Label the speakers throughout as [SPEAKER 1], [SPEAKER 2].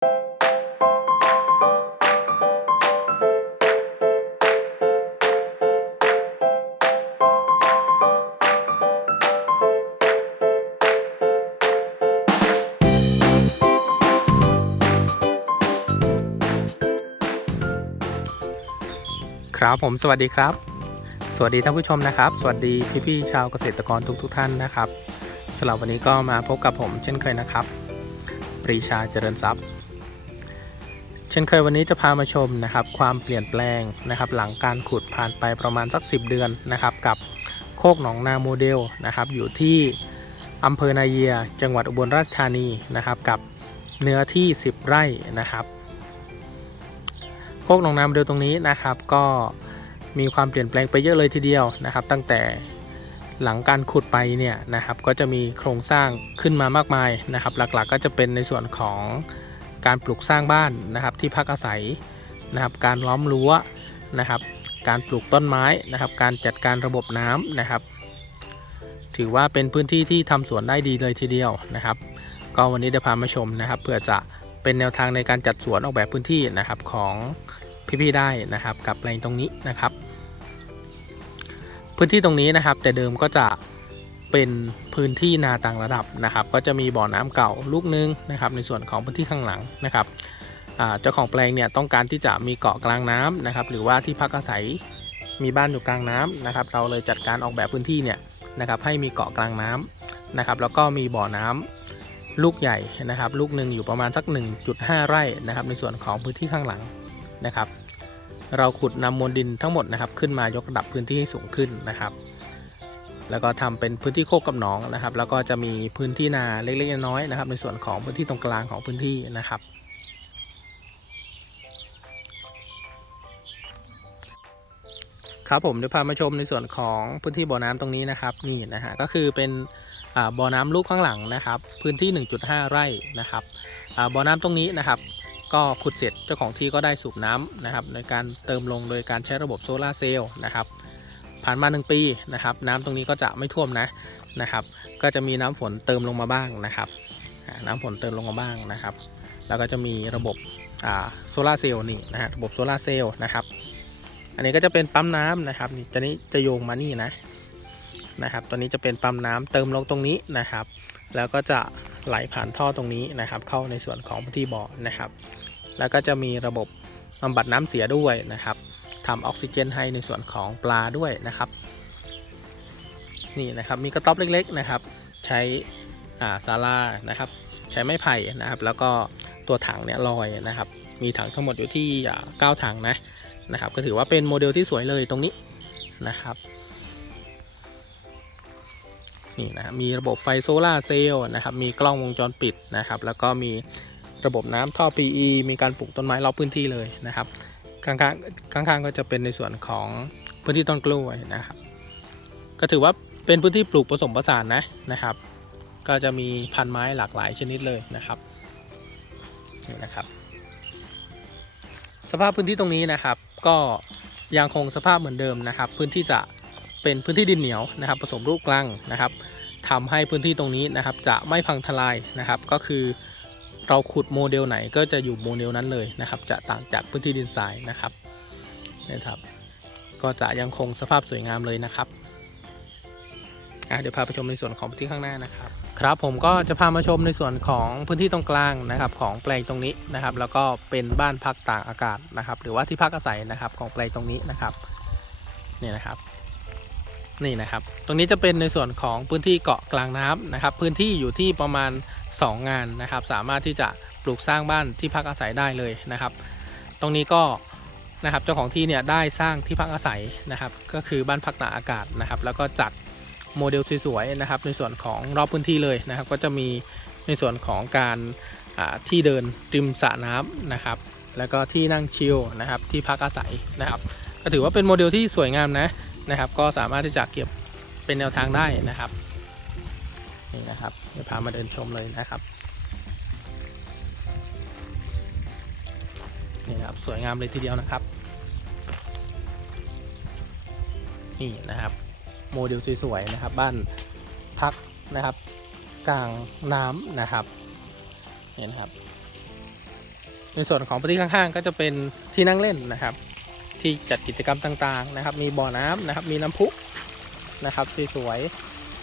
[SPEAKER 1] ครับผมสวัสดีครับ สวัสดีท่านผู้ชมนะครับ สวัสดีพี่ๆชาวเกษตรกรทุกๆทท่านนะครับสำหรับวันนี้ก็มาพบกับผมเช่นเคยนะครับ ปรีชาเจริญทรัพย์ เช่นเคยวันนี้จะพามาชมนะครับความเปลี่ยนแปลงนะครับหลังการขุดผ่านไปประมาณสัก 10 เดือนนะครับกับโคกหนองนาโมเดลนะครับอยู่ที่อำเภอนาเยีย จังหวัดอุบลราชธานีนะครับกับเนื้อที่ 10 ไร่นะครับ โคกหนองนาโมเดลตรงนี้นะครับ ก็มีความเปลี่ยนแปลงไปเยอะเลยทีเดียวนะครับ ตั้งแต่หลังการขุดไปเนี่ยนะครับก็จะมีโครงสร้างขึ้นมามากมายนะครับ หลักๆก็จะเป็นในส่วนของ การปลูกสร้างบ้านนะครับที่พักอาศัยนะครับ การล้อมรั้วนะครับ การปลูกต้นไม้นะครับ การจัดการระบบน้ำนะครับ ถือว่าเป็นพื้นที่ที่ทำสวนได้ดีเลยทีเดียวนะครับ ก็วันนี้จะพามาชมนะครับเพื่อจะเป็นแนวทางในการจัดสวนออกแบบพื้นที่นะครับของพี่ๆได้นะครับ กับแปลงตรงนี้นะครับ พื้นที่ตรงนี้นะครับ แต่เดิมก็จะ เป็นพื้นที่นาต่างระดับนะครับ ก็จะมีบ่อน้ำเก่าลูกนึงนะครับในส่วนของพื้นที่ข้างหลังนะครับเจ้าของแปลงเนี่ยต้องการที่จะมีเกาะกลางน้ำนะครับ หรือว่าที่พักอาศัยมีบ้านอยู่กลางน้ำนะครับ เราเลยจัดการออกแบบพื้นที่เนี่ยนะครับ ให้มีเกาะกลางน้ำนะครับ แล้วก็มีบ่อน้ำลูกใหญ่นะครับ ลูกหนึ่งอยู่ประมาณสัก 1.5 ไร่นะครับ ในส่วนของพื้นที่ข้างหลังนะครับ เราขุดนำมวลดินทั้งหมดนะครับ ขึ้นมายกระดับพื้นที่ให้สูงขึ้นนะครับ แล้วก็ทำเป็นพื้นที่โคกกับหนองนะครับ แล้วก็จะมีพื้นที่นาเล็กๆน้อยๆนะครับ ในส่วนของพื้นที่ตรงกลางของพื้นที่นะครับครับผมเดี๋ยวพามาชมในส่วนของพื้นที่บ่อน้ำตรงนี้นะครับนี่นะฮะก็คือเป็นบ่อน้ำลูกข้างหลังนะครับ พื้นที่ 1.5 ไร่นะครับบ่อน้ำตรงนี้นะครับ ก็ขุดเสร็จเจ้าของที่ก็ได้สูบน้ำนะครับ ในการเติมลงโดยการใช้ระบบโซลาร์เซลล์นะครับ ผ่านมา 1 ปีนะครับ น้ำตรงนี้ก็จะไม่ท่วมนะนะครับ ก็จะมีน้ำฝนเติมลงมาบ้างนะครับ น้ำฝนเติมลงมาบ้างนะครับ แล้วก็จะมีระบบโซลาร์เซลล์นี่นะฮะระบบโซลาร์เซลล์นะครับ อันนี้ก็จะเป็นปั๊มน้ำนะครับนี่ตัวนี้จะโยงมานี่นะนะครับ ตัวนี้จะเป็นปั๊มน้ำเติมลงตรงนี้นะครับ แล้วก็จะไหลผ่านท่อตรงนี้นะครับ เข้าในส่วนของพื้นที่บ่อนะครับ แล้วก็จะมีระบบบำบัดน้ำเสียด้วยนะครับ ทำออกซิเจนให้ในส่วนของปลาด้วยนะครับ นี่นะครับมีกระต๊อบเล็กๆนะครับ ใช้อ่าลานะครับ ใช้ไม้ไผ่นะครับ แล้วก็ตัวถังเนี่ยลอยนะครับ มีถังทั้งหมดอยู่ที่อ่าเก้าถังนะนะครับ ก็ถือว่าเป็นโมเดลที่สวยเลยตรงนี้นะครับนี่นะมีระบบไฟโซลาเซลล์นะครับ มีกล้องวงจรปิดนะครับ แล้วก็มีระบบน้ำท่อ PE มีการปลูกต้นไม้รอบพื้นที่เลยนะครับ ข้างๆข้างๆก็จะเป็นในส่วนของพื้นที่ต้นกล้วยนะครับ ก็ถือว่าเป็นพื้นที่ปลูกผสมผสานนะนะครับ ก็จะมีพันไม้หลากหลายชนิดเลยนะครับนี่นะครับ สภาพพื้นที่ตรงนี้นะครับ ก็ยังคงสภาพเหมือนเดิมนะครับ พื้นที่จะเป็นพื้นที่ดินเหนียวนะครับ ผสมรูปกลังนะครับทำให้พื้นที่ตรงนี้นะครับ จะไม่พังทลายนะครับ ก็คือ เราขุดโมเดลไหนก็จะอยู่โมเดลนั้นเลยนะครับ จะต่างจากพื้นที่ดินทรายนะครับนะครับ ก็จะยังคงสภาพสวยงามเลยนะครับเดี๋ยวพาไปชมในส่วนของพื้นที่ข้างหน้านะครับ ครับผมก็จะพามาชมในส่วนของพื้นที่ตรงกลางนะครับของแปลงตรงนี้นะครับ แล้วก็เป็นบ้านพักตากอากาศนะครับ หรือว่าที่พักอาศัยนะครับของแปลงตรงนี้นะครับนี่นะครับ นี่นะครับ ตรงนี้จะเป็นในส่วนของพื้นที่เกาะกลางน้ำนะครับ พื้นที่อยู่ที่ประมาณ 2 งานนะครับ สามารถที่จะปลูกสร้างบ้านที่พักอาศัยได้เลยนะครับ ตรงนี้ก็นะครับเจ้าของที่เนี่ยได้สร้างที่พักอาศัยนะครับ ก็คือบ้านพักตากอากาศนะครับ แล้วก็จัดโมเดลสวยๆนะครับ ในส่วนของรอบพื้นที่เลยนะครับ ก็จะมีในส่วนของการที่เดินริมสระน้ำนะครับ แล้วก็ที่นั่งชิลนะครับที่พักอาศัยนะครับ ก็ถือว่าเป็นโมเดลที่สวยงามนะนะครับ ก็สามารถที่จะเก็บเป็นแนวทางได้นะครับ นี่นะครับเดี๋ยวพามาเดินชมเลยนะครับนี่นะครับสวยงามเลยทีเดียวนะครับนี่นะครับโมเดลสวยๆนะครับ บ้านพักนะครับ กลางน้ำนะครับนี่นะครับ ในส่วนของพื้นที่ข้างๆ ก็จะเป็นที่นั่งเล่นนะครับ ที่จัดกิจกรรมต่างๆนะครับ มีบ่อน้ำนะครับ มีน้ำพุนะครับสวย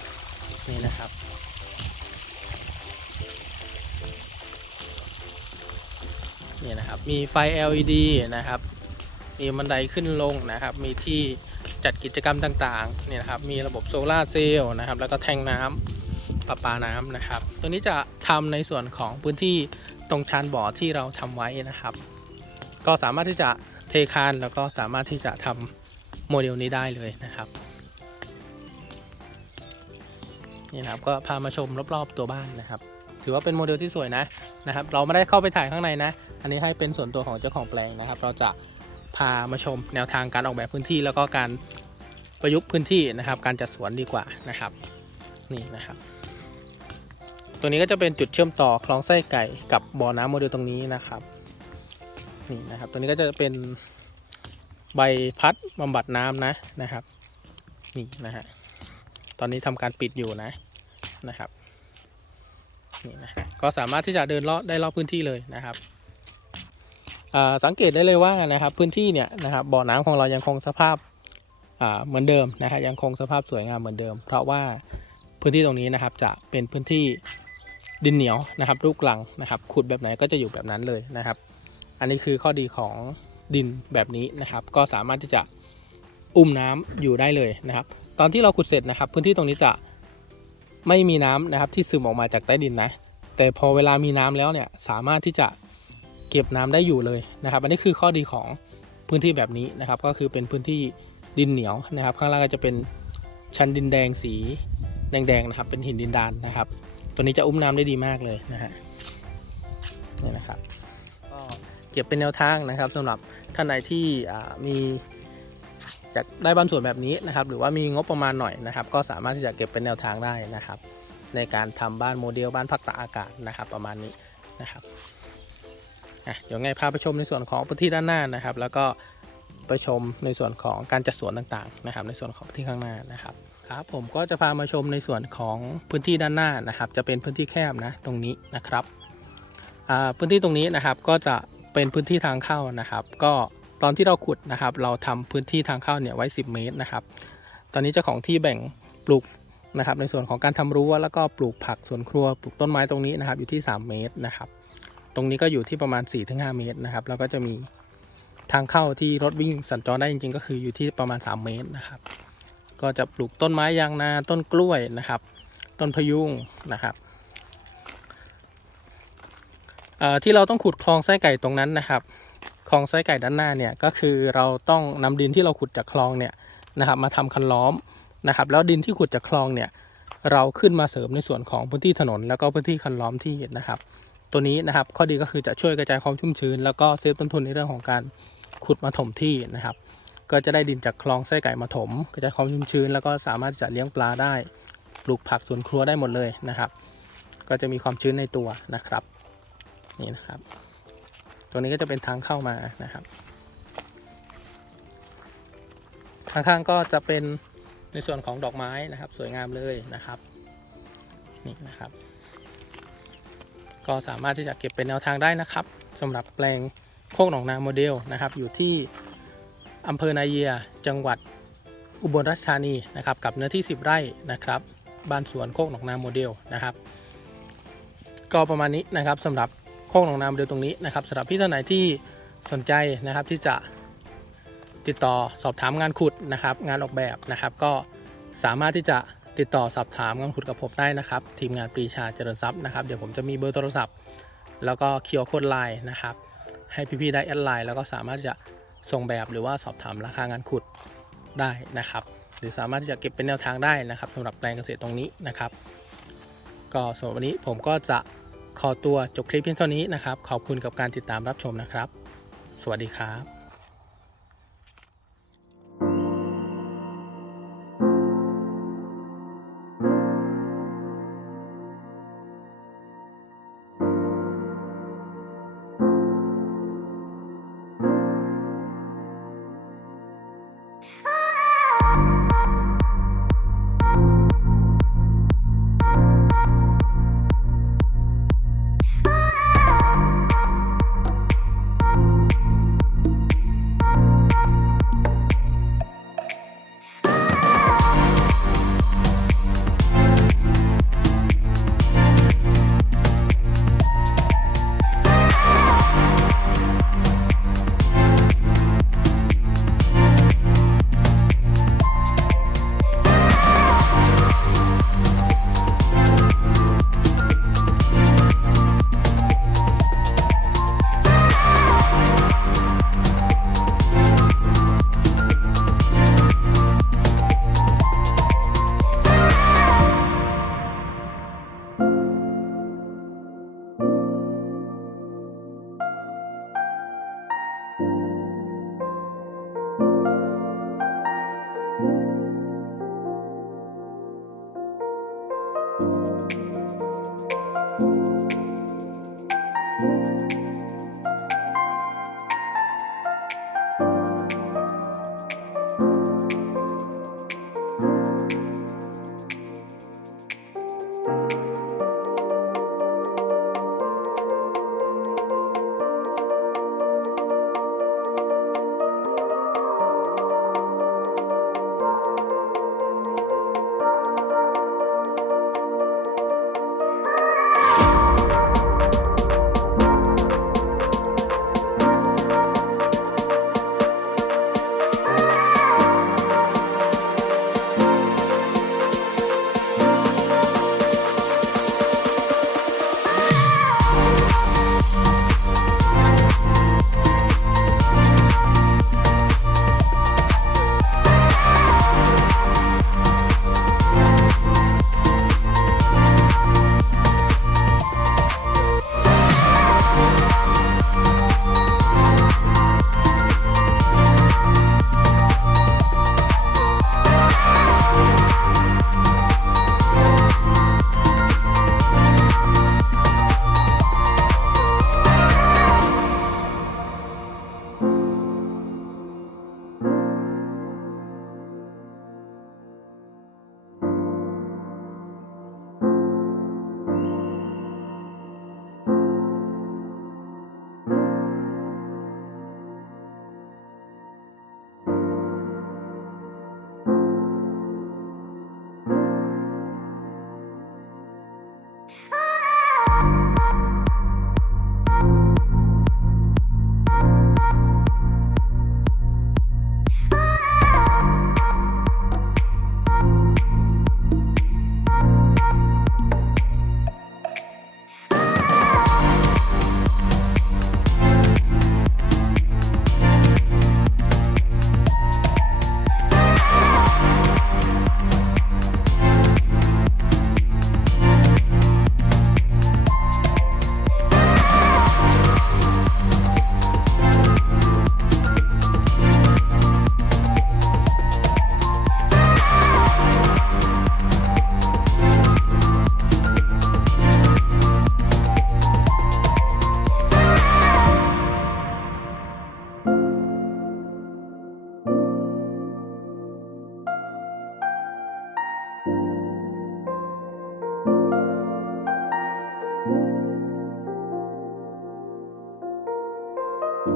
[SPEAKER 1] ๆนี่นะครับ นะครับ มีไฟ LED นะครับ มีบันไดขึ้นลงนะครับ มีที่จัดกิจกรรมต่างๆนี่นะครับ มีระบบโซลาร์เซลล์นะครับ แล้วก็แทงน้ำประปาน้ำนะครับ ตัวนี้จะทำในส่วนของพื้นที่ตรงชานบ่อที่เราทำไว้นะครับ ก็สามารถที่จะเทคานแล้วก็สามารถที่จะทำโมเดลนี้ได้เลยนะครับนี่นะครับก็พามาชมรอบๆตัวบ้านนะครับ ถือว่าเป็นโมเดลที่สวยนะนะครับ เราไม่ได้เข้าไปถ่ายข้างในนะ อันนี้ให้เป็นส่วนตัวของเจ้าของแปลงนะครับ เราจะพามาชมแนวทางการออกแบบพื้นที่ แล้วก็การประยุกต์พื้นที่นะครับ การจัดสวนดีกว่านะครับ นี่นะครับ ตัวนี้ก็จะเป็นจุดเชื่อมต่อคลองไส้ไก่กับบ่อน้ำโมเดลตรงนี้นะครับนี่นะครับ ตัวนี้ก็จะเป็นใบพัดบำบัดน้ำนะนะครับ นี่นะฮะตอนนี้ทำการปิดอยู่นะนะครับนี่นะฮะก็สามารถที่จะเดินเลาะได้รอบพื้นที่เลยนะครับ สังเกตได้เลยว่านะครับพื้นที่เนี่ยนะครับบ่อน้ำของเรายังคงสภาพเหมือนเดิมนะฮะยังคงสภาพสวยงามเหมือนเดิม เพราะว่าพื้นที่ตรงนี้นะครับจะเป็นพื้นที่ดินเหนียวนะครับลูกลังนะครับขุดแบบไหนก็จะอยู่แบบนั้นเลยนะครับ อันนี้คือข้อดีของดินแบบนี้นะครับ ก็สามารถที่จะอุ้มน้ำอยู่ได้เลยนะครับ ตอนที่เราขุดเสร็จนะครับ พื้นที่ตรงนี้จะไม่มีน้ำนะครับที่ซึมออกมาจากใต้ดินนะ แต่พอเวลามีน้ำแล้วเนี่ยสามารถที่จะ เก็บน้ำได้อยู่เลยนะครับ อันนี้คือข้อดีของพื้นที่แบบนี้นะครับ ก็คือเป็นพื้นที่ดินเหนียวนะครับ ข้างล่างก็จะเป็นชั้นดินแดงสีแดงๆนะครับ เป็นหินดินดานนะครับ ตัวนี้จะอุ้มน้ำได้ดีมากเลยนะฮะนี่นะครับก็เก็บเป็นแนวทางนะครับสำหรับท่านใดที่มีอยากได้บ้านสวนแบบนี้นะครับ หรือว่ามีงบประมาณหน่อยนะครับ ก็สามารถที่จะเก็บเป็นแนวทางได้นะครับ ในการทำบ้านโมเดลบ้านพักตากอากาศนะครับ ประมาณนี้นะครับ เดี๋ยวไงพาไปชมในส่วนของพื้นที่ด้านหน้านะครับ แล้วก็ไปชมในส่วนของการจัดสวนต่างๆนะครับ ในส่วนของพื้นที่ข้างหน้านะครับครับผมก็จะพามาชมในส่วนของพื้นที่ด้านหน้านะครับ จะเป็นพื้นที่แคบนะตรงนี้นะครับพื้นที่ตรงนี้นะครับก็จะเป็นพื้นที่ทางเข้านะครับ ก็ตอนที่เราขุดนะครับ เราทำพื้นที่ทางเข้าเนี่ยไว้ 10 เมตรนะครับ ตอนนี้เจ้าของที่แบ่งปลูกนะครับ ในส่วนของการทำรั้วแล้วก็ปลูกผักสวนครัวปลูกต้นไม้ตรงนี้นะครับ อยู่ที่ 3 เมตรนะครับ ตรงนี้ก็อยู่ที่ประมาณ 4-5 เมตรนะครับแล้วก็จะมีทางเข้าที่รถวิ่งสัญจรได้จริง ๆ ก็คืออยู่ที่ประมาณ 3 เมตรนะครับ ก็จะปลูกต้นไม้ยางนาต้นกล้วยนะครับ ต้นพยุงนะครับที่เราต้องขุดคลองไส้ไก่ตรงนั้นนะครับคลองไส้ไก่ด้านหน้าเนี่ยก็คือเราต้องนำดินที่เราขุดจากคลองเนี่ยนะครับ มาทำคันล้อมนะครับ แล้วดินที่ขุดจากคลองเนี่ยเราขึ้นมาเสริมในส่วนของพื้นที่ถนนแล้วก็พื้นที่คันล้อมที่นะครับ ตัวนี้นะครับ ข้อดีก็คือจะช่วยกระจายความชุ่มชื้น แล้วก็เซฟต้นทุนในเรื่องของการขุดมาถมที่นะครับ ก็จะได้ดินจากคลองไส้ไก่มาถม กระจายความชุ่มชื้น แล้วก็สามารถจะเลี้ยงปลาได้ ปลูกผักสวนครัวได้หมดเลยนะครับ ก็จะมีความชื้นในตัวนะครับ นี่นะครับตัวนี้ก็จะเป็นทางเข้ามานะครับข้างๆก็จะเป็นในส่วนของดอกไม้นะครับ สวยงามเลยนะครับ นี่นะครับ ก็สามารถที่จะเก็บเป็นแนวทางได้นะครับสำหรับแปลงโคกหนองนาโมเดลนะครับ อยู่ที่อำเภอนาเยียจังหวัดอุบลราชธานีนะครับกับเนื้อที่ 10 ไร่นะครับบ้านสวนโคกหนองนาโมเดลนะครับ ก็ประมาณนี้นะครับสำหรับโคกหนองนาโมเดลตรงนี้นะครับสำหรับพี่ท่านไหนที่สนใจนะครับที่จะติดต่อสอบถามงานขุดนะครับ งานออกแบบนะครับ ก็สามารถที่จะ ติดต่อสอบถามงานขุดกับผมได้นะครับ ทีมงานปรีชาเจริญทรัพย์นะครับ เดี๋ยวผมจะมีเบอร์โทรศัพท์ แล้วก็เคียวโค้ดไลน์นะครับ ให้พี่ๆได้แอดไลน์แล้วก็สามารถจะส่งแบบหรือว่าสอบถามราคางานขุดได้นะครับ หรือสามารถที่จะเก็บเป็นแนวทางได้นะครับสำหรับแปลงเกษตรตรงนี้นะครับ ก็สำหรับวันนี้ผมก็จะขอตัวจบคลิปเพียงเท่านี้นะครับ ขอบคุณกับการติดตามรับชมนะครับ สวัสดีครับ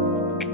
[SPEAKER 1] Thank you